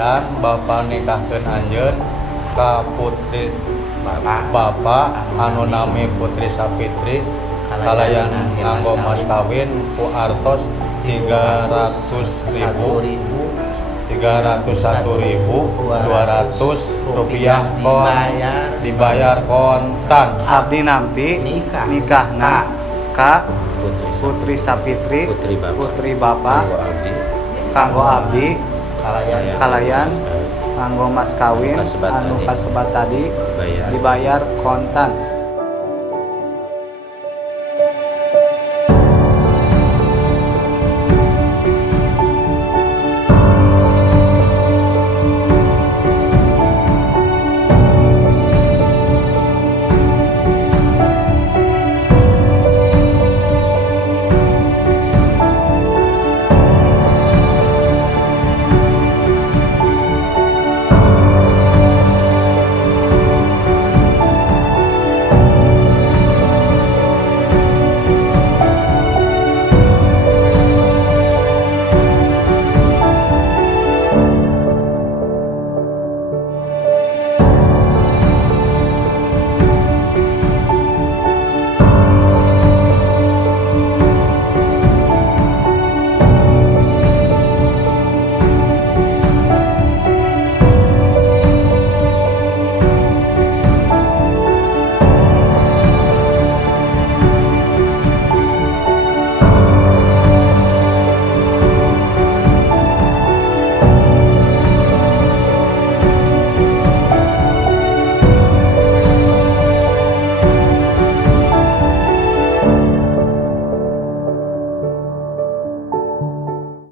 badan Bapak nikahkeun anjeun ka putri Bapak anu nami Putri Sapitri kalayan nganggo mas kawin ku artos 301.200 rupiah dibayar kontan. Abdi nampi nikahna ka Putri Sapitri Putri Bapak kanggo abdi kalayan nganggo mas kawin anu kasebat tadi dibayar kontan.